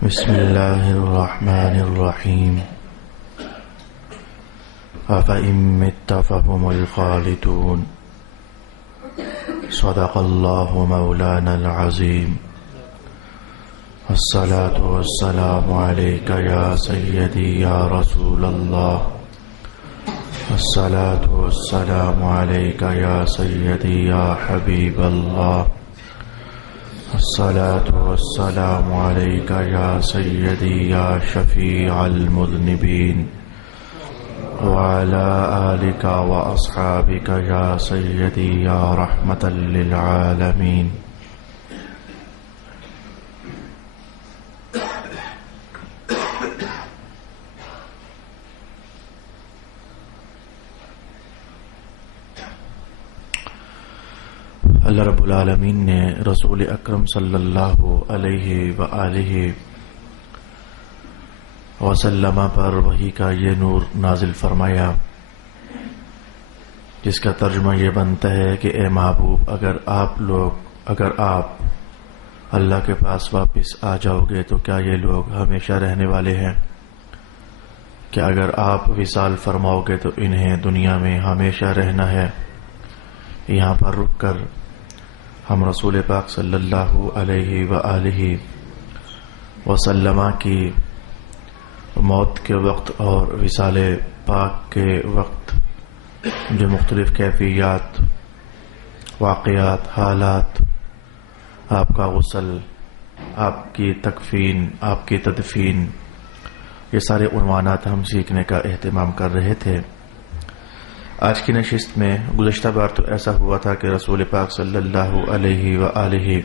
بسم الله الرحمن الرحيم أفإن مت فهم الخالدون صدق الله مولانا العظيم. الصلاة والسلام عليك يا سيدي يا رسول الله. الصلاة والسلام عليك يا سيدي يا حبيب الله. الصلاة والسلام عليك يا سيدي يا شفيع المذنبين وعلى آلك وأصحابك يا سيدي يا رحمة للعالمين. اللہ رب العالمین نے رسول اکرم صلی اللہ علیہ وآلہ وسلم پر وحی کا یہ نور نازل فرمایا جس کا ترجمہ یہ بنتا ہے کہ اے محبوب، اگر آپ اللہ کے پاس واپس آ جاؤ گے تو کیا یہ لوگ ہمیشہ رہنے والے ہیں؟ کہ اگر آپ وصال فرماؤ گے تو انہیں دنیا میں ہمیشہ رہنا ہے؟ یہاں پر رک کر ہم رسول پاک صلی اللہ علیہ وآلہ وسلم کی موت کے وقت اور وصال پاک کے وقت جو مختلف کیفیات، واقعات، حالات، آپ کا غسل، آپ کی تکفین، آپ کی تدفین، یہ سارے عنوانات ہم سیکھنے کا اہتمام کر رہے تھے. آج کی نشست میں گزشتہ بار تو ایسا ہوا تھا کہ رسول پاک صلی اللہ علیہ وآلہ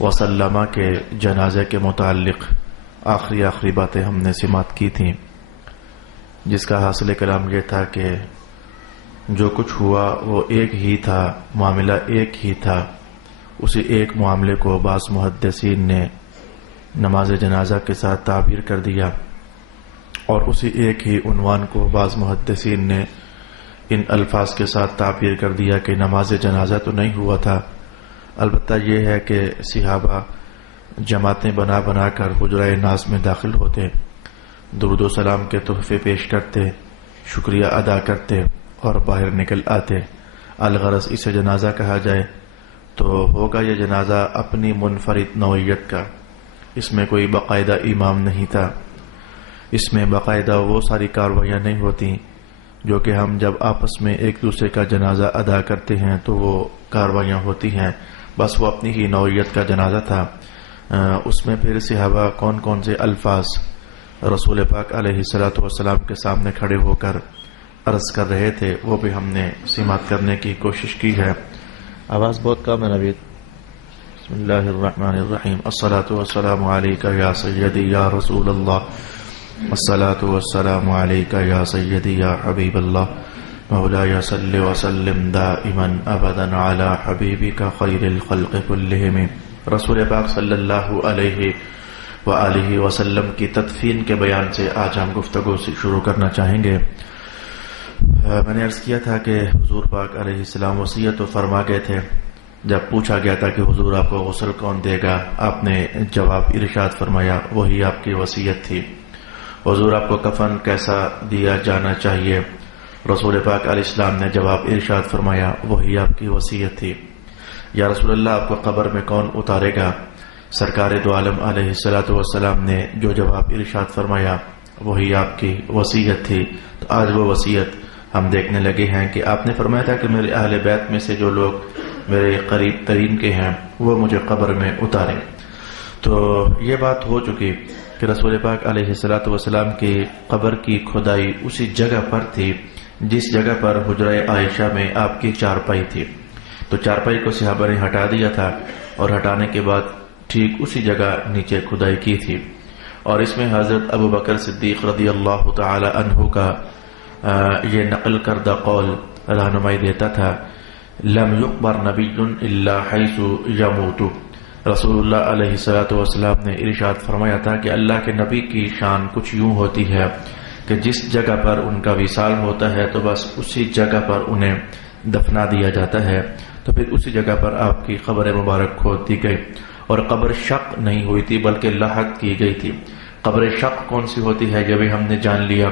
وسلم کے جنازے کے متعلق آخری باتیں ہم نے سماعت کی تھیں، جس کا حاصل کلام یہ تھا کہ جو کچھ ہوا وہ ایک ہی تھا، معاملہ ایک ہی تھا. اسی ایک معاملے کو بعض محدثین نے نماز جنازہ کے ساتھ تعبیر کر دیا، اور اسی ایک ہی عنوان کو بعض محدثین نے ان الفاظ کے ساتھ تعبیر کر دیا کہ نماز جنازہ تو نہیں ہوا تھا. البتہ یہ ہے کہ صحابہ جماعتیں بنا کر حجرہ ناز میں داخل ہوتے، درود و سلام کے تحفے پیش کرتے، شکریہ ادا کرتے اور باہر نکل آتے. الغرض اسے جنازہ کہا جائے تو ہوگا یہ جنازہ اپنی منفرد نوعیت کا. اس میں کوئی باقاعدہ امام نہیں تھا، اس میں باقاعدہ وہ ساری کارروائیاں نہیں ہوتی جو کہ ہم جب آپس میں ایک دوسرے کا جنازہ ادا کرتے ہیں تو وہ کارروائیاں ہوتی ہیں. بس وہ اپنی ہی نوعیت کا جنازہ تھا. اس میں پھر صحابہ کون سے الفاظ رسول پاک علیہ الصلوۃ والسلام کے سامنے کھڑے ہو کر عرض کر رہے تھے وہ بھی ہم نے سماعت کرنے کی کوشش کی ہے. آواز بہت کم ہے نوید. بسم اللہ الرحمن الرحیم. الصلاۃ والسلام علیک یا سیدی یا رسول اللہ. الصلاة والسلام علیک یا سیدی یا حبیب اللہ. مولاي صل وسلم دائما ابدا علی حبیبک خیر الخلق کلہم. رسول پاک صلی اللہ علیہ وآلہ وسلم کی تدفین کے بیان سے آج ہم گفتگو سے شروع کرنا چاہیں گے. میں نے عرض کیا تھا کہ حضور پاک علیہ السلام وصیت تو فرما گئے تھے. جب پوچھا گیا تھا کہ حضور آپ کو غسل کون دے گا، آپ نے جواب ارشاد فرمایا وہی آپ کی وصیت تھی. حضور آپ کو کفن کیسا دیا جانا چاہیے، رسول پاک علیہ السلام نے جواب ارشاد فرمایا وہی آپ کی وصیت تھی. یا رسول اللہ آپ کو قبر میں کون اتارے گا، سرکار دو عالم علیہ الصلوۃ والسلام نے جو جواب ارشاد فرمایا وہی آپ کی وصیت تھی. تو آج وہ وصیت ہم دیکھنے لگے ہیں کہ آپ نے فرمایا تھا کہ میرے اہل بیت میں سے جو لوگ میرے قریب ترین کے ہیں وہ مجھے قبر میں اتاریں. تو یہ بات ہو چکی کہ رسول پاک علیہ الصلوۃ والسلام کی قبر کی کھدائی اسی جگہ پر تھی جس جگہ پر حجرہ عائشہ میں آپ کی چارپائی تھی. تو چارپائی کو صحابہ نے ہٹا دیا تھا اور ہٹانے کے بعد ٹھیک اسی جگہ نیچے کھدائی کی تھی. اور اس میں حضرت ابو بکر صدیق رضی اللہ تعالی عنہ کا یہ نقل کردہ قول رہنمائی دیتا تھا، لم یقبر نبی الا حیث یموت. رسول اللہ علیہ الصلوۃ والسلام نے ارشاد فرمایا تھا کہ اللہ کے نبی کی شان کچھ یوں ہوتی ہے کہ جس جگہ پر ان کا وصال ہوتا ہے تو بس اسی جگہ پر انہیں دفنا دیا جاتا ہے. تو پھر اسی جگہ پر آپ کی قبر مبارک کھود دی گئی اور قبر شق نہیں ہوئی تھی بلکہ لحد کی گئی تھی۔ قبر شق کون سی ہوتی ہے یہ بھی ہم نے جان لیا،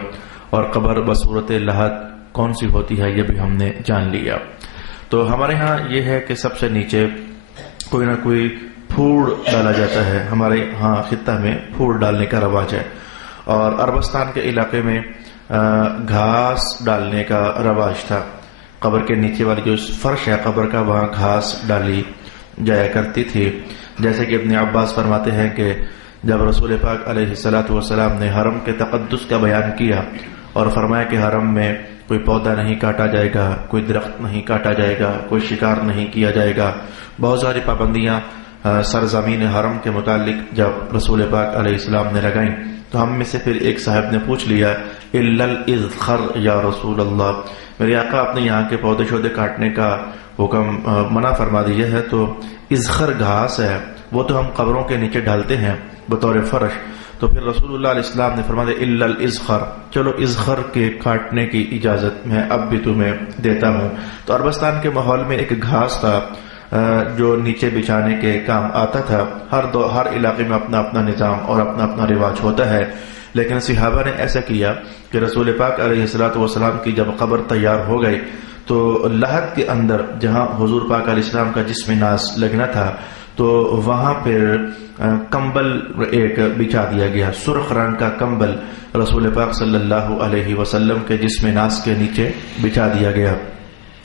اور قبر بصورت لحد کون سی ہوتی ہے یہ بھی ہم نے جان لیا۔ تو ہمارے ہاں یہ ہے کہ سب سے نیچے کوئی نہ کوئی پھوڑ ڈالا جاتا ہے، ہمارے ہاں خطہ میں پھوڑ ڈالنے کا رواج ہے، اور عربستان کے علاقے میں گھاس ڈالنے کا رواج تھا۔ قبر کے نیچے والی جو فرش ہے قبر کا، وہاں گھاس ڈالی جایا کرتی تھی۔ جیسے کہ ابن عباس فرماتے ہیں کہ جب رسول پاک علیہ الصلوۃ والسلام نے حرم کے تقدس کا بیان کیا اور فرمایا کہ حرم میں کوئی پودا نہیں کاٹا جائے گا، کوئی درخت نہیں کاٹا جائے گا، کوئی شکار نہیں کیا جائے گا، بہت ساری پابندیاں سرزمین حرم کے متعلق جب رسول پاک علیہ السلام نے لگائیں تو ہم میں سے پھر ایک صاحب نے پوچھ لیا الا الاذخر یا رسول اللہ، میرے آقا آپ نے یہاں کے پودے شودے کاٹنے کا حکم منع فرما دیا ہے، تو اذخر گھاس ہے وہ تو ہم قبروں کے نیچے ڈالتے ہیں بطور فرش، تو پھر رسول اللہ علیہ السلام نے فرما دیا الا الاذخر، چلو اذخر کے کاٹنے کی اجازت میں اب بھی تمہیں دیتا ہوں۔ تو عربستان کے ماحول میں ایک گھاس تھا جو نیچے بچھانے کے کام آتا تھا۔ ہر علاقے میں اپنا اپنا نظام اور اپنا اپنا رواج ہوتا ہے، لیکن صحابہ نے ایسا کیا کہ رسول پاک علیہ الصلوۃ والسلام کی جب قبر تیار ہو گئی تو لحد کے اندر جہاں حضور پاک علیہ السلام کا جسم ناز لگنا تھا تو وہاں پھر کمبل ایک بچھا دیا گیا، سرخ رنگ کا کمبل رسول پاک صلی اللہ علیہ وسلم کے جسم ناز کے نیچے بچھا دیا گیا،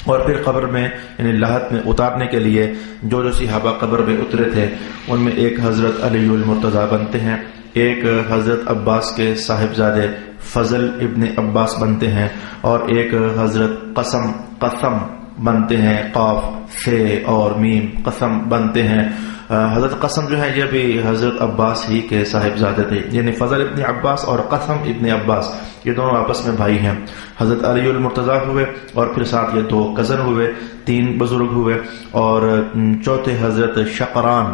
اور پھر قبر میں یعنی لحد میں اتارنے کے لیے جو صحابہ قبر میں اترے تھے ان میں ایک حضرت علی المرتضیٰ بنتے ہیں، ایک حضرت عباس کے صاحبزادے فضل ابن عباس بنتے ہیں، اور ایک حضرت قسم بنتے ہیں، قاف سے اور میم قسم بنتے ہیں۔ حضرت قسم جو ہے یہ بھی حضرت عباس ہی کے صاحبزادے تھے، یعنی فضل ابن عباس اور قسم ابن عباس یہ دونوں آپس میں بھائی ہیں۔ حضرت علی المرتضیٰ ہوئے اور پھر ساتھ یہ دو کزن ہوئے، تین بزرگ ہوئے، اور چوتھے حضرت شقران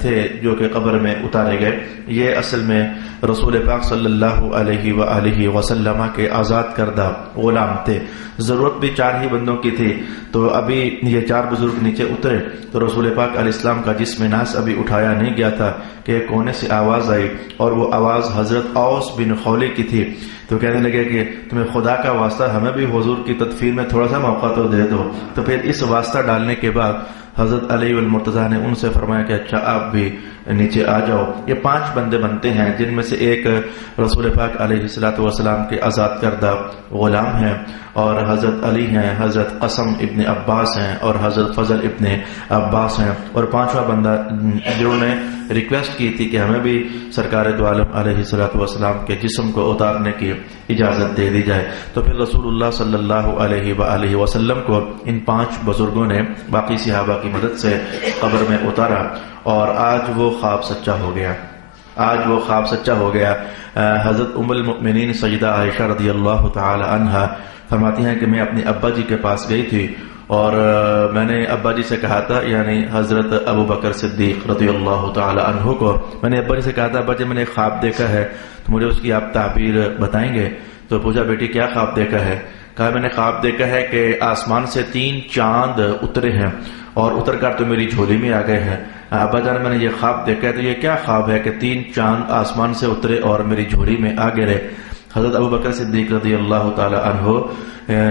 تھے جو کہ قبر میں اتارے گئے۔ یہ اصل میں رسول پاک صلی اللہ علیہ وآلہ وسلم کے آزاد کردہ غلام تھے۔ ضرورت بھی 4 ہی بندوں کی تھی، تو ابھی یہ 4 بزرگ نیچے اترے تو رسول پاک علیہ السلام کا جسم ناز ابھی اٹھایا نہیں گیا تھا کہ کونے سے آواز آئی، اور وہ آواز حضرت اوس بن خولی کی تھی، تو کہنے لگے کہ تمہیں خدا کا واسطہ ہمیں بھی حضور کی تدفین میں تھوڑا سا موقع تو دے دو۔ تو پھر اس واسطہ ڈالنے کے بعد حضرت علی المرتضیٰ نے ان سے فرمایا کہ اچھا آپ بھی نیچے آ جاؤ۔ یہ 5 بندے بنتے ہیں جن میں سے ایک رسول پاک علیہ الصلوۃ والسلام کے آزاد کردہ غلام ہیں، اور حضرت علی ہیں، حضرت قسم ابن عباس ہیں، اور حضرت فضل ابن عباس ہیں، اور 5واں بندہ جنہوں نے ریکویسٹ کی تھی کہ ہمیں بھی سرکار دو عالم علیہ الصلوۃ والسلام کے جسم کو اتارنے کی اجازت دے دی جائے۔ تو پھر رسول اللہ صلی اللہ علیہ وآلہ وسلم کو ان 5 بزرگوں نے باقی صحابہ کی مدد سے قبر میں اتارا، اور آج وہ خواب سچا ہو گیا، آج وہ خواب سچا ہو گیا۔ حضرت ام المؤمنین سیدہ عائشہ رضی اللہ تعالی عنہا فرماتی ہیں کہ میں اپنے ابا جی کے پاس گئی تھی، اور میں نے ابا جی سے کہا تھا، یعنی حضرت ابو بکر صدیق رضی اللہ تعالی عنہ کو میں نے ابا جی سے کہا تھا ابا جی میں نے خواب دیکھا ہے تو مجھے اس کی آپ تعبیر بتائیں گے؟ تو پوچھا بیٹی کیا خواب دیکھا ہے؟ کہا میں نے خواب دیکھا ہے کہ آسمان سے 3 چاند اترے ہیں اور اتر کر تو میری جھولی میں آ گئے ہیں۔ ابا جان میں نے یہ خواب دیکھا ہے، تو یہ کیا خواب ہے کہ 3 چاند آسمان سے اترے اور میری جھولی میں آ گرے؟ حضرت ابو بکر صدیق رضی اللہ تعالی عنہ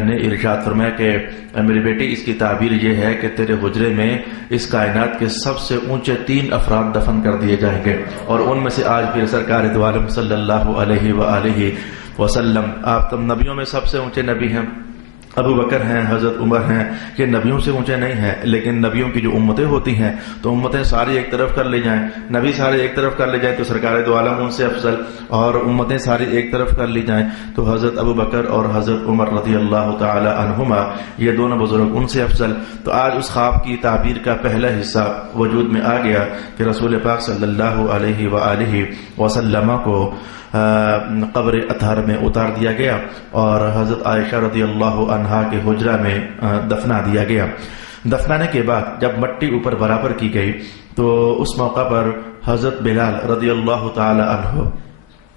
نے ارشاد فرمایا کہ میری بیٹی اس کی تعبیر یہ ہے کہ تیرے حجرے میں اس کائنات کے سب سے اونچے 3 افراد دفن کر دیے جائیں گے، اور ان میں سے آج پھر سرکار دو عالم صلی اللہ علیہ وآلہ وسلم، آپ تم نبیوں میں سب سے اونچے نبی ہیں، ابو بکر ہیں، حضرت عمر ہیں، یہ نبیوں سے اونچے نہیں ہیں، لیکن نبیوں کی جو امتیں ہوتی ہیں تو امتیں ساری ایک طرف کر لی جائیں، نبی سارے ایک طرف کر لی جائیں تو سرکار دو عالم ان سے افضل، اور امتیں ساری ایک طرف کر لی جائیں تو حضرت ابو بکر اور حضرت عمر رضی اللہ تعالی عنہما یہ دونوں بزرگ ان سے افضل۔ تو آج اس خواب کی تعبیر کا پہلا حصہ وجود میں آ گیا کہ رسول پاک صلی اللہ علیہ وآلہ وسلم کو قبر اطہر میں اتار دیا گیا اور حضرت عائشہ رضی اللہ عنہا کے حجرہ میں دفنا دیا گیا۔ دفنانے کے بعد جب مٹی اوپر برابر کی گئی تو اس موقع پر حضرت بلال رضی اللہ تعالی عنہ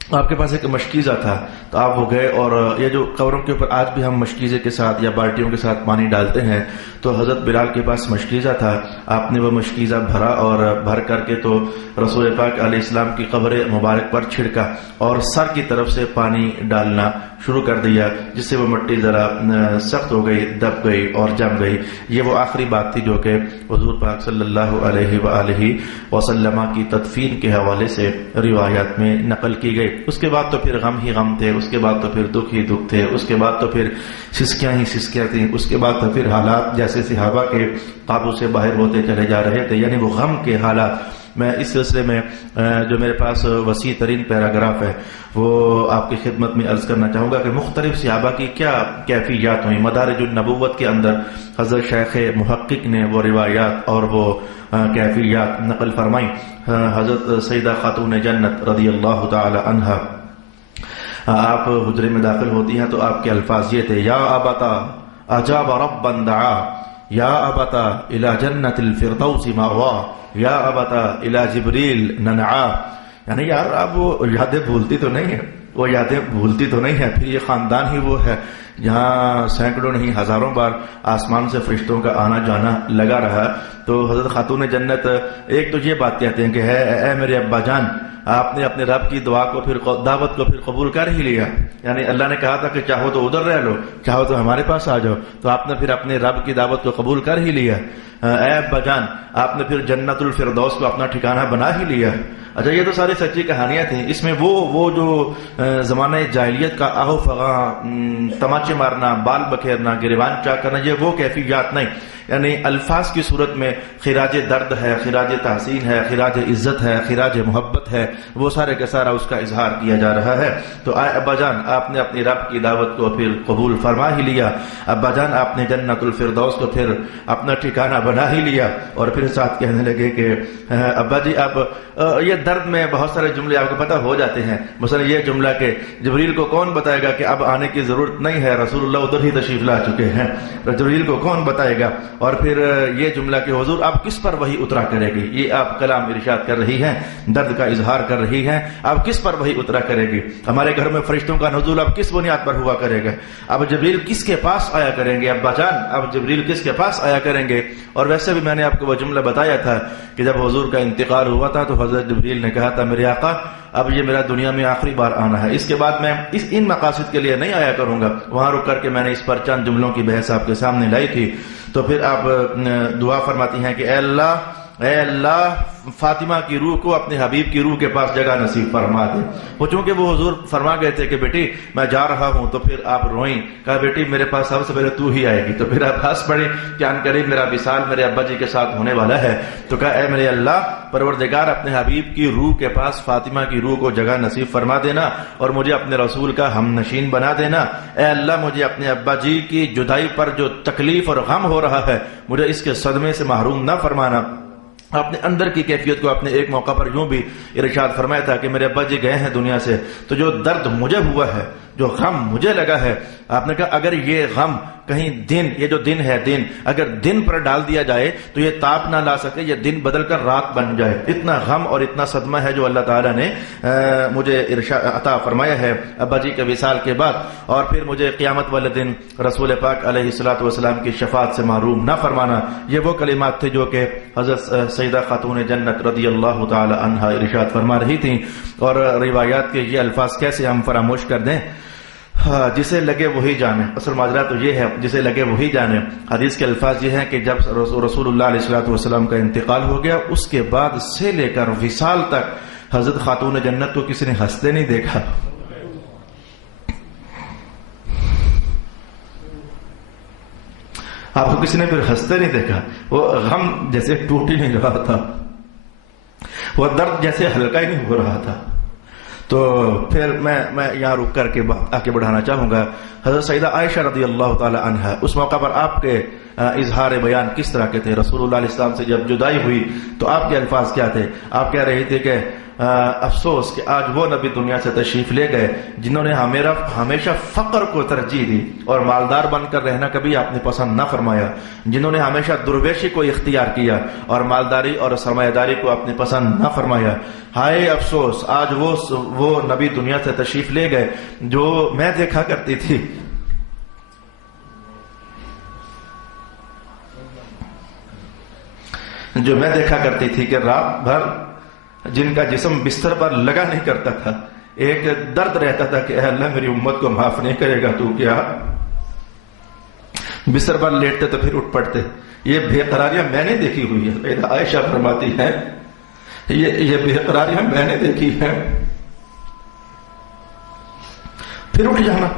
آپ کے پاس ایک مشکیزہ تھا، تو آپ وہ گئے، اور یہ جو قبروں کے اوپر آج بھی ہم مشکیزے کے ساتھ یا بالٹیوں کے ساتھ پانی ڈالتے ہیں، تو حضرت بلال کے پاس مشکیزہ تھا، آپ نے وہ مشکیزہ بھرا اور بھر کر کے تو رسول پاک علیہ السلام کی قبر مبارک پر چھڑکا اور سر کی طرف سے پانی ڈالنا شروع کر دیا، جس سے وہ مٹی ذرا سخت ہو گئی، دب گئی اور جم گئی۔ یہ وہ آخری بات تھی جو کہ حضور پاک صلی اللہ علیہ وآلہ وسلم کی تدفین کے حوالے سے روایات میں نقل کی گئی۔ اس کے بعد تو پھر غم ہی غم تھے، اس کے بعد تو پھر دکھ ہی دکھ تھے، اس کے بعد تو پھر سسکیاں ہی سسکیاں تھیں، اس کے بعد تو پھر حالات جیسے صحابہ کے قابو سے باہر ہوتے چلے جا رہے تھے، یعنی وہ غم کے حالات۔ میں اس سلسلے میں جو میرے پاس وسیع ترین پیراگراف ہے وہ آپ کی خدمت میں عرض کرنا چاہوں گا کہ مختلف صحابہ کی کیا کیفیات ہوئیں۔ مدارج النبوت کے اندر حضرت شیخ محقق نے وہ روایات اور وہ کیفیات نقل فرمائیں۔ حضرت سیدہ خاتون جنت رضی اللہ تعالی عنہا آپ حجرے میں داخل ہوتی ہیں تو آپ کے الفاظ یہ تھے: یا ابتا اجاب ربا دعا، یا ابتا الى جنت الفردوس مأوا، یا ابتا الی جبریل ننعا۔ یعنی یار آپ وہ یادیں بھولتی تو نہیں ہے، وہ یادیں بھولتی تو نہیں ہے، پھر یہ خاندان ہی وہ ہے جہاں سینکڑوں نہیں ہزاروں بار آسمان سے فرشتوں کا آنا جانا لگا رہا۔ تو حضرت خاتون جنت ایک تو یہ بات کہتے ہیں کہ اے میرے ابا جان، آپ نے اپنے رب کی دعا کو پھر دعوت کو پھر قبول کر ہی لیا، یعنی اللہ نے کہا تھا کہ چاہو تو ادھر رہ لو، چاہو تو ہمارے پاس آ جاؤ، تو آپ نے پھر اپنے رب کی دعوت کو قبول کر ہی لیا۔ اے ابا جان، آپ نے پھر جنت الفردوس کو اپنا ٹھکانہ بنا ہی لیا۔ اچھا، یہ تو ساری سچی کہانیاں تھیں، اس میں وہ جو زمانہ جاہلیت کا آہو فغاں، تماچے مارنا، بال بکھیرنا، گریبان چاک کرنا، یہ وہ کیفیات نہیں، یعنی الفاظ کی صورت میں خراج درد ہے، خراج تحسین ہے، خراج عزت ہے، خراج محبت ہے، وہ سارے کا سارا اس کا اظہار کیا جا رہا ہے۔ تو آئے ابا جان، آپ نے اپنی رب کی دعوت کو پھر قبول فرما ہی لیا، ابا جان آپ نے جنت الفردوس کو پھر اپنا ٹھکانہ بنا ہی لیا، اور پھر ساتھ کہنے لگے کہ ابا جی آپ، یہ درد میں بہت سارے جملے آپ کو پتہ ہو جاتے ہیں، مثلا یہ جملہ کہ جبریل کو کون بتائے گا کہ اب آنے کی ضرورت نہیں ہے، رسول اللہ ادھر ہی تشریف لا چکے ہیں، جبریل کو کون بتائے گا، اور پھر یہ جملہ کہ حضور آپ کس پر وحی اترا کرے گی، یہ آپ کلام ارشاد کر رہی ہیں، درد کا اظہار کر رہی ہیں، آپ کس پر وحی اترا کرے گی، ہمارے گھر میں فرشتوں کا نزول اب کس بنیاد پر ہوا کرے گا، اب جبریل کس کے پاس آیا کریں گے، ابا جان اب جبریل کس کے پاس آیا کریں گے۔ اور ویسے بھی میں نے آپ کو وہ جملہ بتایا تھا کہ جب حضور کا انتقال ہوا تھا تو حضرت جبریل نے کہا تھا میرے آقا اب یہ میرا دنیا میں آخری بار آنا ہے، اس کے بعد میں ان مقاصد کے لیے نہیں آیا کروں گا۔ وہاں رک کر کے میں نے اس پر چند جملوں کی بحث آپ کے سامنے لائی تھی، تو پھر آپ دعا فرماتی ہیں کہ اے اللہ فاطمہ کی روح کو اپنے حبیب کی روح کے پاس جگہ نصیب فرما دے۔ وہ چونکہ وہ حضور فرما گئے تھے کہ بیٹی میں جا رہا ہوں، تو پھر آپ روئیں، کہا بیٹی میرے پاس سب سے پہلے تو ہی آئے گی، تو پھر آپ ہنس پڑے کہ ان قریب میرا وصال میرے ابا جی کے ساتھ ہونے والا ہے، تو کہا اے میرے اللہ پروردگار اپنے حبیب کی روح کے پاس فاطمہ کی روح کو جگہ نصیب فرما دینا اور مجھے اپنے رسول کا ہم نشین بنا دینا۔ اے اللہ مجھے اپنے ابا جی کی جدائی پر جو تکلیف اور غم ہو رہا ہے مجھے اس کے صدمے سے محروم نہ فرمانا۔ اپنے اندر کی کیفیت کو اپنے ایک موقع پر یوں بھی ارشاد فرمایا تھا کہ میرے ابا جی گئے ہیں دنیا سے، تو جو درد مجھے ہوا ہے، جو غم مجھے لگا ہے، آپ نے کہا اگر یہ غم کہیں دن، یہ جو دن ہے دن، اگر دن پر ڈال دیا جائے تو یہ تاپ نہ لا سکے، یہ دن بدل کر رات بن جائے، اتنا غم اور اتنا صدمہ ہے جو اللہ تعالیٰ نے مجھے ارشاد عطا فرمایا ہے ابا جی کے وصال کے بعد، اور پھر مجھے قیامت والے دن رسول پاک علیہ الصلوۃ والسلام کی شفاعت سے محروم نہ فرمانا۔ یہ وہ کلمات تھے جو کہ حضرت سیدہ خاتون جنت رضی اللہ تعالی عنہا ارشاد فرما رہی تھیں، اور روایات کے یہ الفاظ کیسے ہم فراموش کر دیں، جسے لگے وہی جانے، اصل ماجرا تو یہ ہے جسے لگے وہی جانے۔ حدیث کے الفاظ یہ ہیں کہ جب رسول اللہ علیہ الصلوۃ والسلام کا انتقال ہو گیا، اس کے بعد سے لے کر وصال تک حضرت خاتون جنت کو کسی نے ہنستے نہیں دیکھا۔ آپ کو کسی نے پھر ہنستے نہیں دیکھا، وہ غم جیسے ٹوٹ ہی نہیں رہا تھا، وہ درد جیسے ہلکا ہی نہیں ہو رہا تھا۔ تو پھر میں یہاں رک کر کے آگے بڑھانا چاہوں گا۔ حضرت سیدہ عائشہ رضی اللہ تعالی عنہا اس موقع پر آپ کے اظہار بیان کس طرح کے تھے. رسول اللہ علیہ السلام سے جب جدائی ہوئی تو آپ کے الفاظ کیا تھے؟ آپ کہہ رہے تھے کہ افسوس کہ آج وہ نبی دنیا سے تشریف لے گئے جنہوں نے ہمیشہ فقر کو ترجیح دی اور مالدار بن کر رہنا کبھی آپ نے پسند نہ فرمایا، جنہوں نے ہمیشہ درویشی کو اختیار کیا اور مالداری اور سرمایہ داری کو آپ نے پسند نہ فرمایا. ہائے افسوس، آج وہ نبی دنیا سے تشریف لے گئے جو میں دیکھا کرتی تھی. جو میں دیکھا کرتی تھی کہ رات بھر جن کا جسم بستر پر لگا نہیں کرتا تھا، ایک درد رہتا تھا کہ اے اللہ میری امت کو معاف نہیں کرے گا تو کیا. بستر پر لیٹتے تو پھر اٹھ پڑتے. یہ بے قراریاں میں نے دیکھی ہوئی ہے. عائشہ فرماتی ہے یہ بے قراریاں میں نے دیکھی ہے. پھر اٹھ جانا،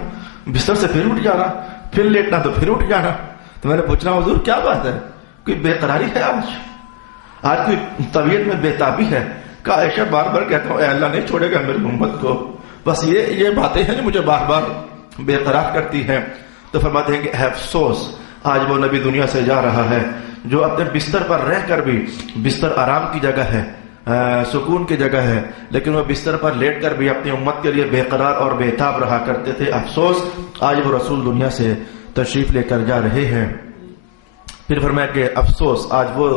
بستر سے پھر اٹھ جانا، پھر لیٹنا تو پھر اٹھ جانا. تو میں نے پوچھنا حضور کیا بات ہے، کوئی بے قراری ہے آج کوئی طبیعت میں بے تابی ہے؟ کہ عائشہ بار بار کہتا ہوں اے اللہ نہیں چھوڑے گا میری امت کو. بس یہ باتیں ہیں جو مجھے بار بار بے قرار کرتی ہیں. تو فرماتے ہیں کہ افسوس، آج وہ نبی دنیا سے جا رہا ہے جو اپنے بستر پر رہ کر بھی، بستر آرام کی جگہ ہے، سکون کی جگہ ہے، لیکن وہ بستر پر لیٹ کر بھی اپنی امت کے لیے بے قرار اور بے تاب رہا کرتے تھے. افسوس، آج وہ رسول دنیا سے تشریف لے کر جا رہے ہیں. پھر فرمایا کہ افسوس، آج وہ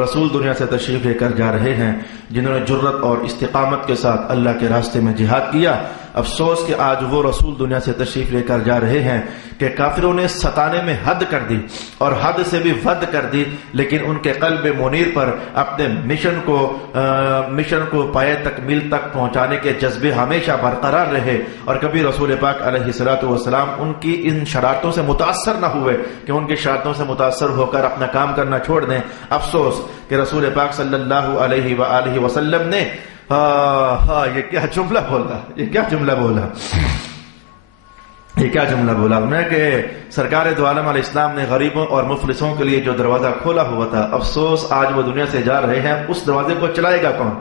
رسول دنیا سے تشریف لے کر جا رہے ہیں جنہوں نے جرت اور استقامت کے ساتھ اللہ کے راستے میں جہاد کیا. افسوس کہ آج وہ رسول دنیا سے تشریف لے کر جا رہے ہیں کہ کافروں نے ستانے میں حد کر دی اور حد سے بھی ود کر دی، لیکن ان کے قلب منیر پر اپنے مشن کو پائے تکمیل تک پہنچانے کے جذبے ہمیشہ برقرار رہے اور کبھی رسول پاک علیہ الصلوۃ والسلام ان کی ان شرارتوں سے متاثر نہ ہوئے کہ ان کی شرارتوں سے متاثر ہو کر اپنا کام کرنا چھوڑ دیں. افسوس کہ رسول پاک صلی اللہ علیہ وآلہ وسلم نے یہ کیا جملہ بولا میں کہ سرکار دو عالم علیہ السلام نے غریبوں اور مفلسوں کے لیے جو دروازہ کھولا ہوا تھا، افسوس آج وہ دنیا سے جا رہے ہیں. اس دروازے کو چلائے گا کون؟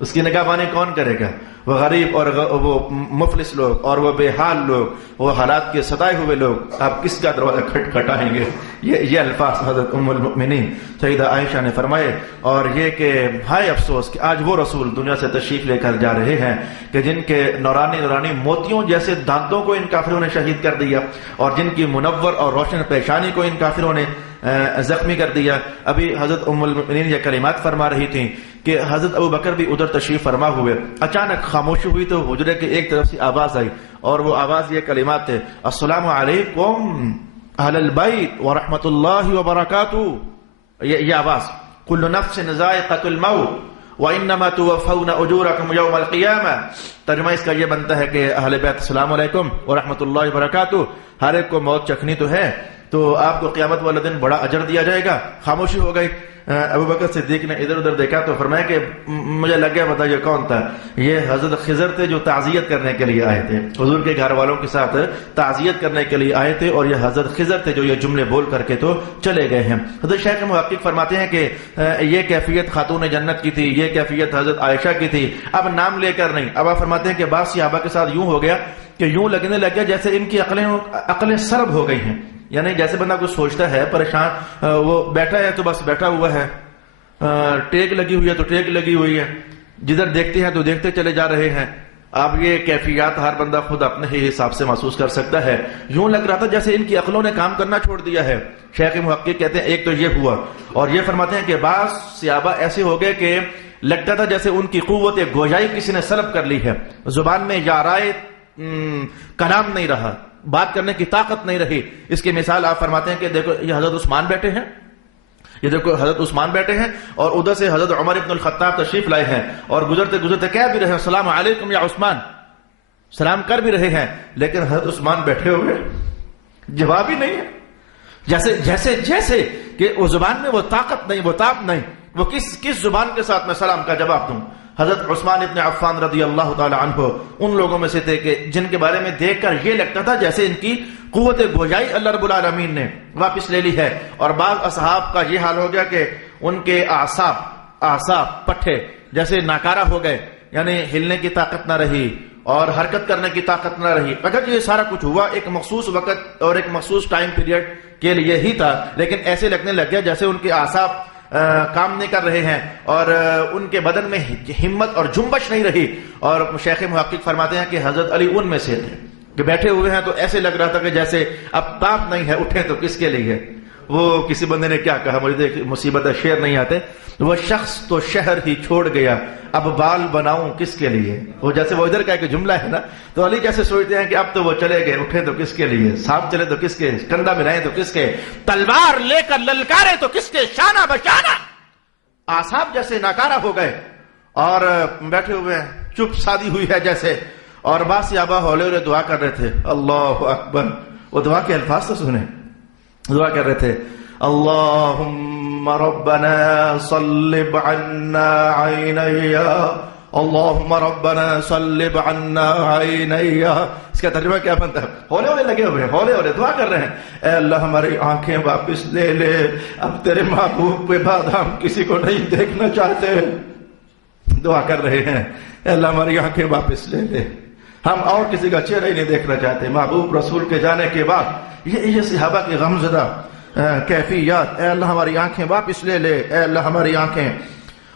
اس کی نگہبانی کون کرے گا؟ وہ غریب اور وہ مفلس لوگ اور وہ بے حال لوگ، وہ حالات کے ستائے ہوئے لوگ، آپ کس کا دروازہ کھٹکھٹائیں گے؟ یہ الفاظ حضرت ام المؤمنین سیدہ عائشہ نے فرمائے. اور یہ کہ ہائے افسوس کہ آج وہ رسول دنیا سے تشریف لے کر جا رہے ہیں کہ جن کے نورانی موتیوں جیسے دانتوں کو ان کافروں نے شہید کر دیا اور جن کی منور اور روشن پیشانی کو ان کافروں نے زخمی کر دیا. ابھی حضرت ام المؤمنین یہ کلمات فرما رہی تھیں کہ حضرت ابو بکر بھی ادھر تشریف فرما ہوئے. اچانک خاموشی ہوئی تو حجرے کے ایک طرف سے آواز آئی اور وہ آواز یہ کلمات تھے: السلام علیکم اہل البیت ورحمۃ اللہ وبرکاتہ. یہ آواز کل نفس ذائقۃ الموت وانما توفون اجورکم یوم القیامہ. ترجمہ اس کا یہ بنتا ہے کہ اہل بیت السلام علیکم ورحمۃ اللہ وبرکاتہ، ہر ایک کو موت چکھنی تو ہے، تو آپ کو قیامت والے دن بڑا اجر دیا جائے گا. خاموشی ہو گئی. ابو بکر صدیق نے ادھر ادھر دیکھا تو فرمایا کہ مجھے لگ گیا بتا یہ کون تھا. یہ حضرت خضر تھے جو تعزیت کرنے کے لیے آئے تھے، حضور کے گھر والوں کے ساتھ تعزیت کرنے کے لیے آئے تھے، اور یہ حضرت خضر تھے جو یہ جملے بول کر کے تو چلے گئے ہیں. حضرت شیخ محقق فرماتے ہیں کہ یہ کیفیت خاتون جنت کی تھی، یہ کیفیت حضرت عائشہ کی تھی. اب نام لے کر نہیں، اب آپ فرماتے ہیں کہ بعض صحابہ کے ساتھ یوں ہو گیا کہ یوں لگنے لگ گیا جیسے ان کی عقلیں سرب ہو گئی ہیں. یعنی جیسے بندہ کچھ سوچتا ہے، پریشان، وہ بیٹھا ہے تو بس بیٹھا ہوا ہے، ٹیک لگی ہوئی ہے تو ٹیک لگی ہوئی ہے، جدھر دیکھتے ہیں تو دیکھتے چلے جا رہے ہیں. اب یہ کیفیات ہر بندہ خود اپنے ہی حساب سے محسوس کر سکتا ہے. یوں لگ رہا تھا جیسے ان کی عقلوں نے کام کرنا چھوڑ دیا ہے. شیخ محقق کہتے ہیں ایک تو یہ ہوا، اور یہ فرماتے ہیں کہ بعض صحابہ ایسے ہو گئے کہ لگتا تھا جیسے ان کی قوت گویائی کسی نے سلب کر لی ہے. زبان میں یارائے کلام نہیں رہا، بات کرنے کی طاقت نہیں رہی. اس کی مثال آپ فرماتے ہیں کہ دیکھو یہ حضرت عثمان بیٹھے ہیں، یہ دیکھو حضرت عثمان بیٹھے ہیں، اور ادھر سے حضرت عمر ابن الخطاب تشریف لائے ہیں، اور گزرتے گزرتے کہہ بھی رہے ہیں السلام علیکم یا عثمان، سلام کر بھی رہے ہیں، لیکن حضرت عثمان بیٹھے ہوئے جواب ہی نہیں ہے. جیسے کہ وہ زبان میں وہ طاقت نہیں، وہ تاب نہیں، وہ کس زبان کے ساتھ میں سلام کا جواب دوں. حضرت عثمان ابن عفان رضی اللہ تعالی عنہ ان لوگوں میں سے تھے کہ جن کے بارے میں دیکھ کر یہ لگتا تھا جیسے ان کی قوت گویائی اللہ رب العالمین نے واپس لے لی ہے. اور بعض اصحاب کا یہ حال ہو گیا کہ ان کے اعصاب پٹھے جیسے ناکارہ ہو گئے، یعنی ہلنے کی طاقت نہ رہی، اور حرکت کرنے کی طاقت نہ رہی. اگر یہ سارا کچھ ہوا ایک مخصوص وقت اور ایک مخصوص ٹائم پیریڈ کے لیے ہی تھا، لیکن ایسے لگنے لگ گیا جیسے ان کے اعصاب کام نہیں کر رہے ہیں اور ان کے بدن میں ہمت اور جنبش نہیں رہی. اور شیخ محقق فرماتے ہیں کہ حضرت علی ان میں سے تھے کہ بیٹھے ہوئے ہیں تو ایسے لگ رہا تھا کہ جیسے اب طاقت نہیں ہے، اٹھیں تو کس کے لیے. وہ کسی بندے نے کیا کہا، مجھے مصیبت ہے شعر نہیں آتے، وہ شخص تو شہر ہی چھوڑ گیا اب بال بناؤں کس کے لیے. وہ جیسے وہ ادھر کا ایک جملہ ہے نا، تو علی جیسے سوچتے ہیں کہ اب تو وہ چلے گئے، اٹھیں تو کس کے لیے، سانپ چلے تو کس کے، کندھا ملائیں تو کس کے، تلوار لے کر للکارے تو کس کے، شانہ بشانہ. آساب جیسے ناکارہ ہو گئے اور بیٹھے ہوئے ہیں، چپ سادی ہوئی ہے جیسے. اور بعض صحابہ ہولے ہولے دعا کر رہے تھے، اللہ اکبر. وہ دعا کے الفاظ تو سنیں، دعا کر رہے تھے، اللہم ربنا صلب عنا عینیا، اللہم ربنا صلب عنا عینیا. اس کا ترجمہ کیا بنتا ہے؟ ہولے ہولے لگے ہوئے ہیں، ہولے ہولے دعا کر رہے ہیں، اے اللہ ہماری آنکھیں واپس لے لے، اب تیرے محبوب کے بعد ہم کسی کو نہیں دیکھنا چاہتے. دعا کر رہے ہیں، اے اللہ ہماری آنکھیں واپس لے لے، ہم اور کسی کا چہرہ ہی نہیں دیکھنا چاہتے محبوب رسول کے جانے کے بعد. یہ صحابہ کی غمزدہ کیفیات، اے اللہ ہماری آنکھیں واپس لے لے، اے اللہ ہماری آنکھیں.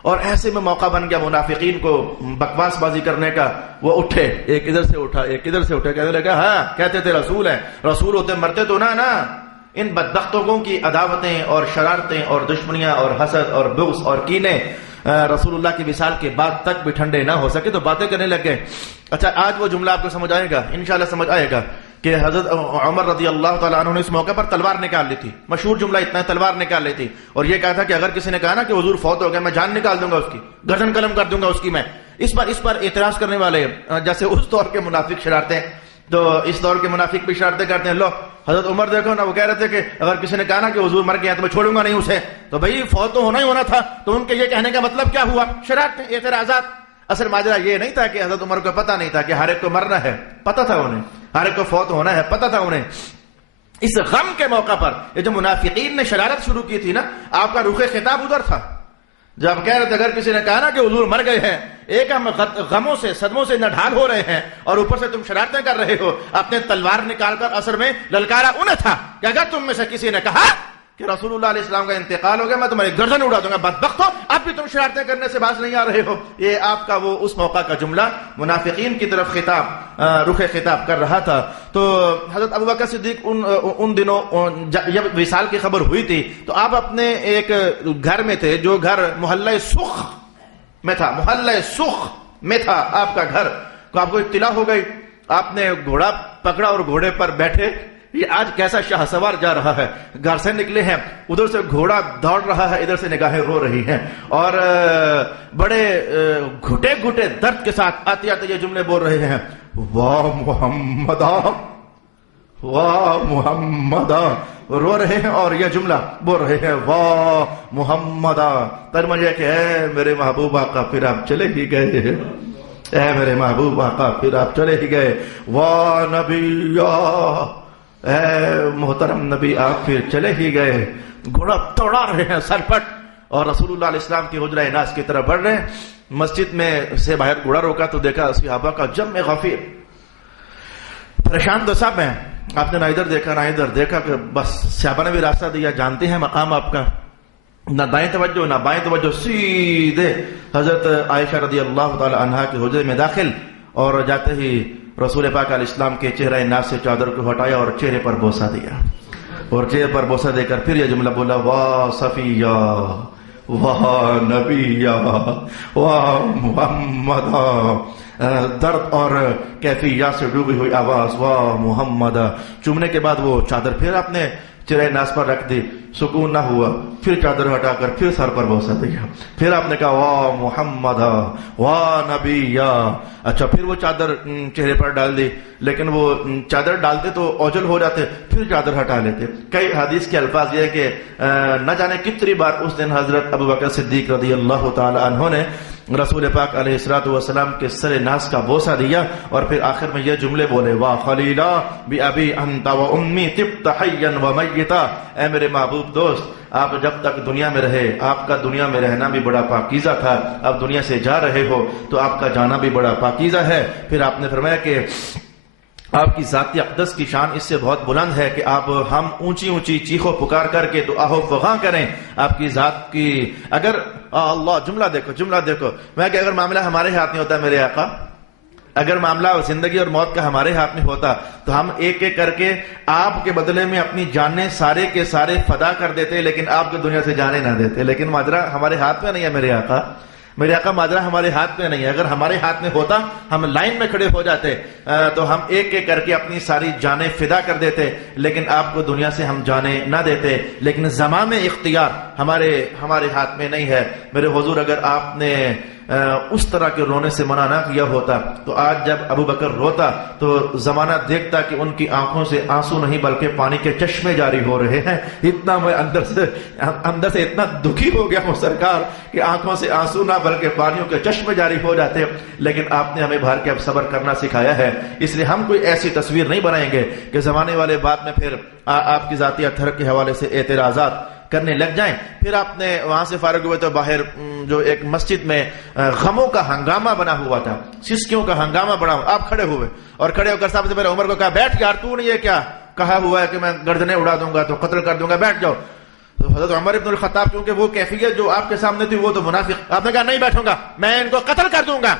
اور ایسے میں موقع بن گیا منافقین کو بکواس بازی کرنے کا. وہ اٹھے، ایک ادھر سے اٹھا ایک ادھر سے اٹھا، کہنے لگا ہاں کہتے تھے رسول ہیں، رسول ہوتے مرتے تو نہ. ان بدبختوں کی عداوتیں اور شرارتیں اور دشمنیاں اور حسد اور بغض اور کینے رسول اللہ کی وصال کے بعد تک بھی ٹھنڈے نہ ہو سکے تو باتیں کرنے لگ گئے. اچھا آج وہ جملہ آپ کو سمجھ آئے گا انشاءاللہ، سمجھ آئے گا کہ حضرت عمر رضی اللہ تعالیٰ عنہ نے اس موقع پر تلوار نکال لی تھی. مشہور جملہ اتنا ہے، تلوار نکال لی تھی اور یہ کہا تھا کہ اگر کسی نے کہا نا کہ حضور فوت ہو گئے، میں جان نکال دوں گا اس کی، گردن قلم کر دوں گا اس کی. میں اس پر اعتراض کرنے والے جیسے اس دور کے منافق شرارتیں، تو اس دور کے منافق بھی شرارتیں کرتے ہیں. لو حضرت عمر دیکھو نا، وہ کہہ رہے تھے کہ اگر کسی نے کہا نا کہ حضور مر گیا تو میں چھوڑوں گا نہیں اسے. تو بھائی فوت تو ہونا ہی ہونا تھا، تو ان کے یہ کہنے کا مطلب کیا ہوا؟ شرارتیں، اعتراضات. اصل ماجرا یہ نہیں تھا کہ حضرت عمر کو پتہ نہیں تھا کہ ہر ایک کو مرنا ہے، پتہ تھا انہیں، ہر ایک کو فوت ہونا ہے پتہ تھا انہیں. اس غم کے موقع پر یہ جو منافقین نے شرارت شروع کی تھی نا، آپ کا رخ خطاب ادھر تھا. جب کہہ رہے تھے اگر کسی نے کہا نا کہ حضور مر گئے ہیں، ایک ہم غموں سے صدموں سے نڈھال ہو رہے ہیں اور اوپر سے تم شرارتیں کر رہے ہو، اپنے تلوار نکال کر اثر میں للکارا انہیں تھا کہ اگر تم میں سے کسی نے کہا کہ رسول اللہ علیہ السلام کا انتقال ہو گیا، میں تمہاری گردن اڑا دوں گا، بدبختو اب بھی تم شرارتیں کرنے سے باز نہیں آ رہے ہو. یہ آپ کا وہ اس موقع کا جملہ منافقین کی طرف خطاب، رخ خطاب کر رہا تھا. تو حضرت ابوبکر صدیق ان دنوں جب وصال کی خبر ہوئی تھی تو آپ اپنے ایک گھر میں تھے جو گھر محلہ سخ میں تھا، محلہ سخ میں تھا آپ کا گھر. تو آپ کو اطلاع ہو گئی، آپ نے گھوڑا پکڑا اور گھوڑے پر بیٹھے. یہ آج کیسا شاہ سوار جا رہا ہے، گھر سے نکلے ہیں، ادھر سے گھوڑا دوڑ رہا ہے، ادھر سے نگاہیں رو رہی ہیں اور بڑے گھٹے گھٹے درد کے ساتھ آتے آتے یہ جملے بول رہے ہیں، واہ محمدا واہ محمدا. رو رہے ہیں اور یہ جملہ بول رہے ہیں، واہ محمدا. ترجمہ یہ کہ اے میرے محبوب آقا پھر آپ چلے ہی گئے، اے میرے محبوب آقا پھر آپ چلے ہی گئے، واہ نبی اے محترم نبی آپ پھر چلے ہی گئے. گھوڑا توڑا رہے ہیں سرپٹ اور رسول اللہ علیہ السلام کی حجرہ ناس کی طرف بڑھ رہے ہیں. مسجد میں سے باہر گھوڑا روکا تو دیکھا صحابہ کا جمع غفیر، پریشان تو سب ہیں. آپ نے نہ ادھر دیکھا نہ ادھر دیکھا کہ بس صحابہ نے بھی راستہ دیا، جانتے ہیں مقام آپ کا، نہ دائیں توجہ نہ بائیں توجہ، سیدھے حضرت عائشہ رضی اللہ تعالی عنہا کے حجرے میں داخل اور جاتے ہی رسول پاک علیہ السلام کے چہرہ ناز سے چادر کو ہٹایا اور چہرے پر بوسہ دیا اور چہرے پر بوسہ دے کر پھر یہ جملہ بولا، واہ صفیہ واہ نبی واہ محمد. درد اور کیفیات سے ڈوبی ہوئی آواز، واہ محمد. چومنے کے بعد وہ چادر پھر آپ نے چہرہ ناز پر رکھ دی، سکون نہ ہوا، پھر چادر ہٹا کر پھر سر پر بوسہ دیا، پھر آپ نے کہا واہ محمد واہ نبی. اچھا پھر وہ چادر چہرے پر ڈال دی، لیکن وہ چادر ڈالتے تو اوجل ہو جاتے، پھر چادر ہٹا لیتے. کئی حدیث کے الفاظ یہ ہے کہ نہ جانے کتنی بار اس دن حضرت ابوبکر صدیق رضی اللہ تعالی عنہ نے رسول پاک علیہ الصلوۃ والسلام کے سر ناس کا بوسہ دیا اور پھر آخر میں یہ جملے بولے، واہ خلیلا بأبی انت و امی طبت حیا و میتا، اے میرے محبوب دوست، آپ جب تک دنیا میں رہے آپ کا دنیا میں رہنا بھی بڑا پاکیزہ تھا، اب دنیا سے جا رہے ہو تو آپ کا جانا بھی بڑا پاکیزہ ہے۔ پھر آپ نے فرمایا کہ آپ کی ذات اقدس کی شان اس سے بہت بلند ہے کہ آپ ہم اونچی اونچی چیخو پکار کر کے تو آہو فغاں کریں آپ کی ذات کی۔ اگر اللہ جملہ دیکھو میں کہ اگر معاملہ ہمارے ہاتھ میں ہوتا میرے آقا، اگر معاملہ زندگی اور موت کا ہمارے ہاتھ میں ہوتا تو ہم ایک ایک کر کے آپ کے بدلے میں اپنی جانیں سارے کے سارے فدا کر دیتے، لیکن آپ کو دنیا سے جانے نہ دیتے۔ لیکن ماجرا ہمارے ہاتھ میں نہیں ہے میرے آقا، ماجرا ہمارے ہاتھ میں نہیں ہے۔ اگر ہمارے ہاتھ میں ہوتا ہم لائن میں کھڑے ہو جاتے تو ہم ایک ایک کر کے اپنی ساری جانیں فدا کر دیتے، لیکن آپ کو دنیا سے ہم جانے نہ دیتے۔ لیکن زمام اختیار ہمارے ہاتھ میں نہیں ہے میرے حضور۔ اگر آپ نے اس طرح کے رونے سے منع نہ کیا ہوتا تو آج جب ابو بکر روتا تو زمانہ دیکھتا کہ ان کی آنکھوں سے آنسو نہیں بلکہ پانی کے چشمے جاری ہو رہے ہیں۔ اتنا میں اندر سے اتنا دکھی ہو گیا ہوں سرکار کہ آنکھوں سے آنسو نہ بلکہ پانیوں کے چشمے جاری ہو جاتے، لیکن آپ نے ہمیں بھر کے اب صبر کرنا سکھایا ہے۔ اس لیے ہم کوئی ایسی تصویر نہیں بنائیں گے کہ زمانے والے بعد میں پھر آپ کی ذاتی اطہر کے حوالے سے اعتراضات کرنے لگ جائیں۔ پھر آپ نے وہاں سے فارغ ہوئے تو باہر جو ایک مسجد میں غموں کا ہنگامہ بنا ہوا تھا، سسکیوں کا ہنگامہ بنا ہوا، آپ کھڑے ہوئے اور کھڑے ہو کر صاحب سے میرے عمر کو کہا بیٹھ یار، تو نے یہ کیا کہا ہوا ہے کہ میں گردنیں اڑا دوں گا تو قتل کر دوں گا، بیٹھ جاؤ۔ تو حضرت عمر ابن الخطاب چونکہ وہ کیفیت جو آپ کے سامنے تھی وہ تو منافق، آپ نے کہا نہیں بیٹھوں گا، میں ان کو قتل کر دوں گا۔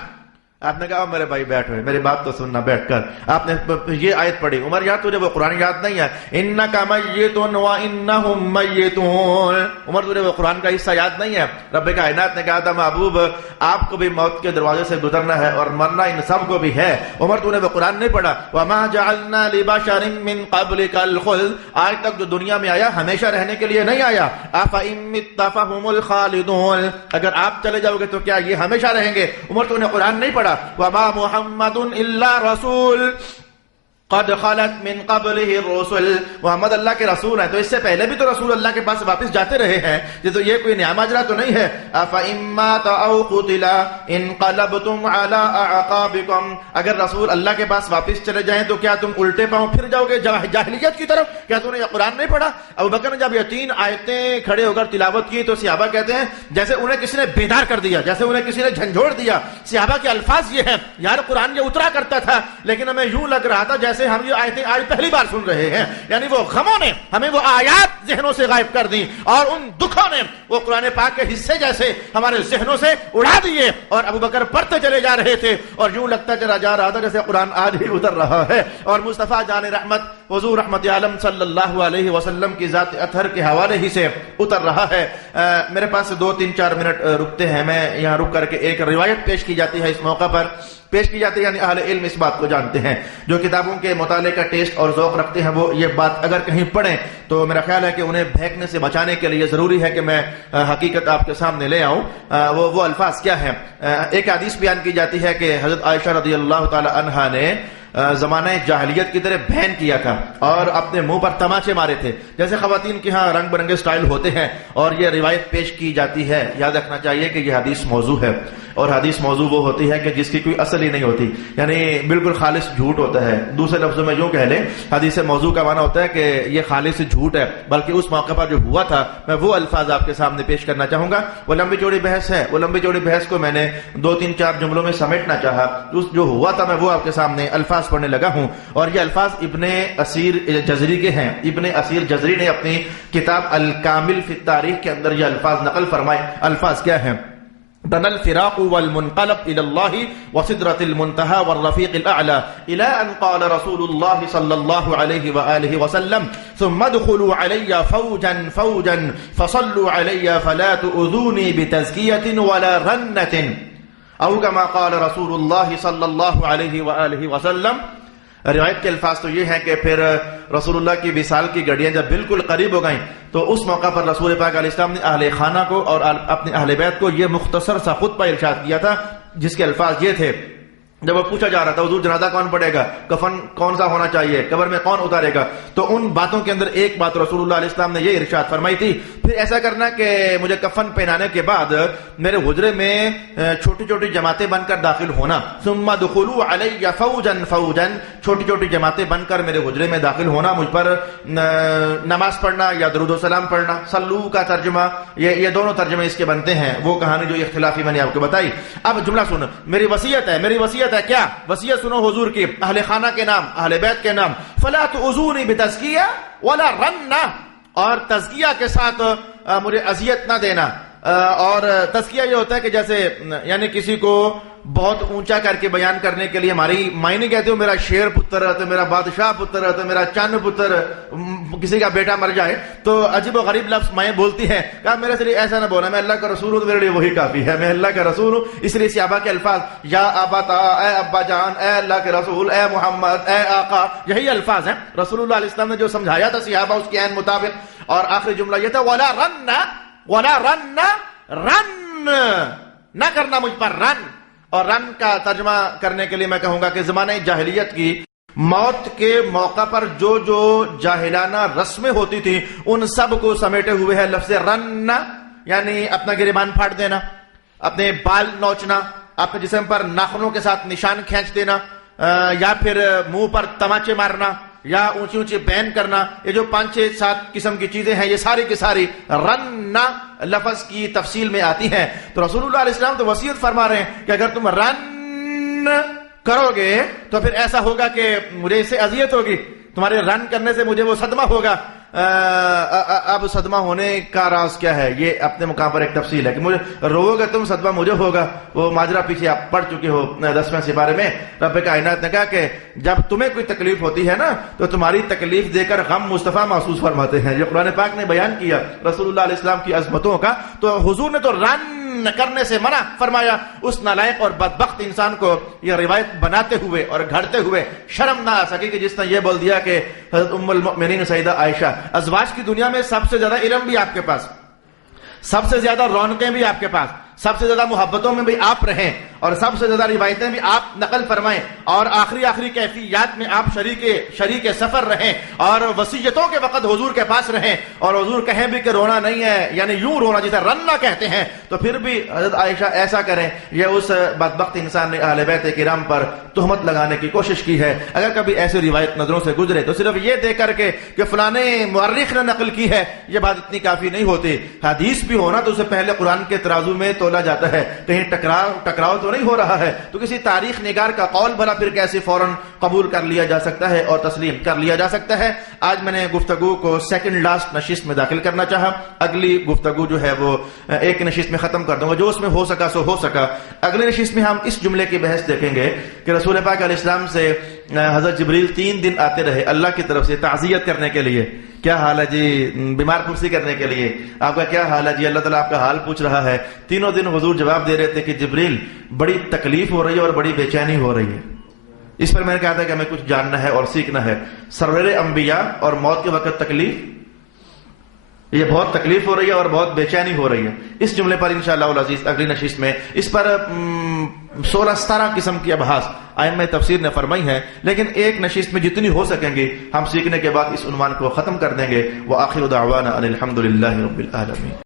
آپ نے کہا میرے بھائی بیٹھو، میری بات تو سننا بیٹھ کر۔ آپ نے یہ آیت پڑھی، عمر یار تجھے وہ قرآن یاد نہیں ہے، انک میت وانہم میتون، عمر تجھے وہ قرآن کا حصہ یاد نہیں ہے؟ رب کائنات نے کہا تھا محبوب آپ کو بھی موت کے دروازے سے گزرنا ہے اور مرنا ان سب کو بھی ہے۔ عمر تو نے وہ قرآن نہیں پڑھا، وما جعلنا لبشر من قبلک الخلد، آج تک جو دنیا میں آیا ہمیشہ رہنے کے لیے نہیں آیا۔ افإن مت فهم الخالدون، اگر آپ چلے جاؤ گے تو کیا یہ ہمیشہ رہیں گے؟ عمر تو نے قرآن نہیں پڑھا۔ وما محمد الا رسول قد خلت من قبله الرسل، محمد اللہ کے رسول ہیں تو اس سے پہلے بھی تو رسول اللہ کے پاس واپس جاتے رہے ہیں، یہ تو یہ کوئی نیا ماجرا تو نہیں ہے۔ افإن مات او قتل انقلبتم على اعقابكم، اگر رسول اللہ کے پاس واپس چلے جائیں تو کیا تم الٹے پاؤں پھر جاؤ گے جاہلیت کی طرف؟ کیا تم نے یہ قرآن نہیں پڑھا؟ ابو بکر نے جب یہ 3 آیتیں کھڑے ہو کر تلاوت کی تو صحابہ کہتے ہیں جیسے انہیں کسی نے بیدار کر دیا، جیسے انہیں کسی نے جھنجھوڑ دیا۔ صحابہ کے الفاظ یہ ہیں، یار قرآن یہ اترا کرتا تھا لیکن ہمیں یوں لگ رہا تھا جیسے ہم یہ آیتیں آج پہلی بار سن رہے ہیں، یعنی وہ غموں نے ہمیں وہ آیات ذہنوں سے غائب کر دی اور ان دکھوں نے وہ قرآن پاک کے حصے جیسے ہمارے ذہنوں سے اڑا دیے، اور ابو بکر پڑھتے چلے جا رہے تھے اور یوں لگتا چلا جا رہا تھا جیسے قرآن آج ہی اتر رہا ہے۔ اور مصطفیٰ جان رحمت حضور رحمت عالم صلی اللہ علیہ وسلم کی ذات اطہر کے حوالے ہی سے اتر رہا ہے۔ میرے پاس 2-3-4 منٹ رکتے ہیں، میں یہاں رک کر کے ایک روایت پیش کی جاتی ہے، اس موقع پر پیش کی جاتی ہے، یعنی اہل علم اس بات کو جانتے ہیں، جو کتابوں کے مطالعے کا ٹیسٹ اور ذوق رکھتے ہیں وہ یہ بات اگر کہیں پڑھیں تو میرا خیال ہے کہ انہیں بہکنے سے بچانے کے لیے ضروری ہے کہ میں حقیقت آپ کے سامنے لے آؤں۔ وہ الفاظ کیا ہیں؟ ایک حدیث بیان کی جاتی ہے کہ حضرت عائشہ رضی اللہ تعالی عنہا نے زمانہ جاہلیت کی طرح بہن کیا تھا اور اپنے منہ پر تماچے مارے تھے، جیسے خواتین کے ہاں رنگ برنگے سٹائل ہوتے ہیں، اور یہ روایت پیش کی جاتی ہے۔ یاد رکھنا چاہیے کہ یہ حدیث موضوع ہے، اور حدیث موضوع وہ ہوتی ہے کہ جس کی کوئی اصل ہی نہیں ہوتی، یعنی بالکل خالص جھوٹ ہوتا ہے۔ دوسرے لفظوں میں یوں کہہ لیں، حدیث موضوع کا معنی ہوتا ہے کہ یہ خالص جھوٹ ہے، بلکہ اس موقع پر جو ہوا تھا میں وہ الفاظ آپ کے سامنے پیش کرنا چاہوں گا۔ وہ لمبی چوڑی بحث ہے، وہ لمبی چوڑی بحث کو میں نے 2-3-4 جملوں میں سمیٹنا چاہا، جو ہوا تھا میں وہ آپ کے سامنے الفاظ پڑھنے لگا ہوں، اور یہ الفاظ ابن اسیر جزری کے ہیں۔ ابن اسیر جزری نے اپنی کتاب الکامل فی التاریخ کے اندر یہ الفاظ نقل فرمائے۔ الفاظ کیا ہیں؟ دنا الفراق والمنقلب الى الله وسدرة المنتهى والرفيق الاعلى الى ان قال رسول الله صلى الله عليه واله وسلم ثم ادخلوا علي فوجا فوجا فصلوا علي فلا تؤذوني بتزكية ولا رنة او كما قال رسول الله صلى الله عليه واله وسلم۔ روایت کے الفاظ تو یہ ہیں کہ پھر رسول اللہ کی وصال کی گھڑیاں جب بالکل قریب ہو گئیں تو اس موقع پر رسول پاک علیہ السلام نے اہل خانہ کو اور اپنے اہل بیت کو یہ مختصر سا خطبہ ارشاد کیا تھا، جس کے الفاظ یہ تھے، جب وہ پوچھا جا رہا تھا حضور جنازہ کون پڑھے گا، کفن کون سا ہونا چاہیے، قبر میں کون اتارے گا، تو ان باتوں کے اندر ایک بات رسول اللہ علیہ السلام نے یہ ارشاد فرمائی تھی، پھر ایسا کرنا کہ مجھے کفن پہنانے کے بعد میرے حجرے میں چھوٹی چھوٹی جماعتیں بن کر داخل ہونا، ثم دخلوا علی فوجا فوجا، چھوٹی چھوٹی جماعتیں بن کر میرے حجرے میں داخل ہونا، مجھ پر نماز پڑھنا یا درود و سلام پڑھنا۔ سلو کا ترجمہ، یہ دونوں ترجمے اس کے بنتے ہیں، وہ کہانی جو اختلافی میں نے آپ کو بتائی۔ اب جملہ سن، میری وصیت ہے، میری وصیت ہے کیا؟ وصیت سنو حضور کی، اہل خانہ کے نام، اہل بیت کے نام، فلا تؤذونی بتزکیہ ولا رنہ، اور تزکیہ کے ساتھ مجھے اذیت نہ دینا۔ اور تزکیہ یہ ہوتا ہے کہ جیسے یعنی کسی کو بہت اونچا کر کے بیان کرنے کے لیے ہماری مائی نہیں کہتے ہو میرا شیر پتر ہے، تو میرا بادشاہ پتر ہے، تو میرا چند پتر، کسی کا بیٹا مر جائے تو عجیب و غریب لفظ مائیں بولتی ہے، کہا میرے سے ایسا نہ بولا، میں اللہ کا رسول ہوں تو میرے لیے وہی کافی ہے، میں اللہ کا رسول ہوں۔ اس لیے صحابہ کے الفاظ یا اباتا، اے ابا جان، اے اللہ کے رسول، اے محمد، اے آقا، یہی الفاظ ہیں رسول اللہ علیہ السلام نے جو سمجھایا تھا صحابہ اس کے عین مطابق۔ اور آخری جملہ یہ تھا ولا رن، ولا رن، رن نہ کرنا مجھ پر، رن۔ اور رن کا ترجمہ کرنے کے لیے میں کہوں گا کہ زمانہ جاہلیت کی موت کے موقع پر جو جو جاہلانہ رسمیں ہوتی تھی ان سب کو سمیٹے ہوئے ہے لفظ رن، یعنی اپنا گریبان پھاڑ دینا، اپنے بال نوچنا، اپنے جسم پر ناخنوں کے ساتھ نشان کھینچ دینا، یا پھر منہ پر تماچے مارنا، یا اونچی اونچی بین کرنا، یہ جو 5-6-7 قسم کی چیزیں ہیں یہ ساری کی ساری رن لفظ کی تفصیل میں آتی ہیں۔ تو رسول اللہ علیہ السلام تو وصیت فرما رہے ہیں کہ اگر تم رن کرو گے تو پھر ایسا ہوگا کہ مجھے اس سے اذیت ہوگی، تمہارے رن کرنے سے مجھے وہ صدمہ ہوگا۔ اب صدمہ ہونے کا راز کیا ہے یہ اپنے مقام پر ایک تفصیل ہے کہ مجھے رو گے تم، صدمہ مجھے ہوگا، وہ ماجرا پیچھے آپ پڑھ چکے ہو 10ویں سپارے میں۔ رب کائنات نے کہا کہ جب تمہیں کوئی تکلیف ہوتی ہے نا تو تمہاری تکلیف دے کر غم مصطفیٰ محسوس فرماتے ہیں، جو قرآن پاک نے بیان کیا رسول اللہ علیہ السلام کی عظمتوں کا۔ تو حضور نے تو رن کرنے سے منع فرمایا، اس نالائق اور بدبخت انسان کو یہ روایت بناتے ہوئے اور گھڑتے ہوئے شرم نہ آ سکی کہ جس نے یہ بول دیا کہ حضرت ام المؤمنین سیدہ عائشہ، ازواج کی دنیا میں سب سے زیادہ علم بھی آپ کے پاس، سب سے زیادہ رونقیں بھی آپ کے پاس، سب سے زیادہ محبتوں میں بھی آپ رہیں، اور سب سے زیادہ روایتیں بھی آپ نقل فرمائیں، اور آخری کیفیات میں آپ شریک سفر رہیں، اور وصیتوں کے وقت حضور کے پاس رہیں، اور حضور کہیں بھی کہ رونا نہیں ہے، یعنی یوں رونا جسے رننا کہتے ہیں، تو پھر بھی حضرت عائشہ ایسا کریں، یہ اس بدبخت انسان نے اہل بیت کرام پر تہمت لگانے کی کوشش کی ہے۔ اگر کبھی ایسی روایت نظروں سے گزرے تو صرف یہ دیکھ کر کے کہ فلانے مورخ نے نقل کی ہے، یہ بات اتنی کافی نہیں ہوتی۔ حدیث بھی ہونا تو اسے پہلے قرآن کے ترازو میں تولا جاتا ہے، کہیں ٹکراؤ تو نہیں ہو رہا ہے، تو کسی تاریخ نگار کا قول بھلا پھر کیسے فوراً قبول کر لیا جا سکتا ہے اور تسلیم کر لیا جا سکتا ہے۔ آج میں نے گفتگو کو سیکنڈ لاسٹ نشست میں داخل کرنا چاہا، اگلی گفتگو جو ہے وہ ایک نشست میں ختم کر دوں گا، جو اس میں ہو سکا سو ہو سکا۔ اگلی نشست میں ہم اس جملے کی بحث دیکھیں گے کہ رسول پاک علیہ السلام سے حضرت جبریل 3 دن آتے رہے اللہ کی طرف سے تعزیت کرنے کے لیے، کیا حال ہے جی، بیمار پرسی کرنے کے لیے، آپ کا کیا حال ہے جی، اللہ تعالیٰ آپ کا حال پوچھ رہا ہے۔ تینوں دن حضور جواب دے رہے تھے کہ جبریل بڑی تکلیف ہو رہی ہے اور بڑی بے چینی ہو رہی ہے۔ اس پر میں نے کہا تھا کہ ہمیں کچھ جاننا ہے اور سیکھنا ہے۔ سرور انبیاء اور موت کے وقت تکلیف، یہ بہت تکلیف ہو رہی ہے اور بہت بے چینی ہو رہی ہے۔ اس جملے پر انشاءاللہ العزیز اگلی نشست میں اس پر 16-17 قسم کی ابحاث ائمہ تفسیر نے فرمائی ہے، لیکن ایک نشست میں جتنی ہو سکیں گی ہم سیکھنے کے بعد اس عنوان کو ختم کر دیں گے۔ وآخر دعوانا ان الحمد للہ رب العالمین۔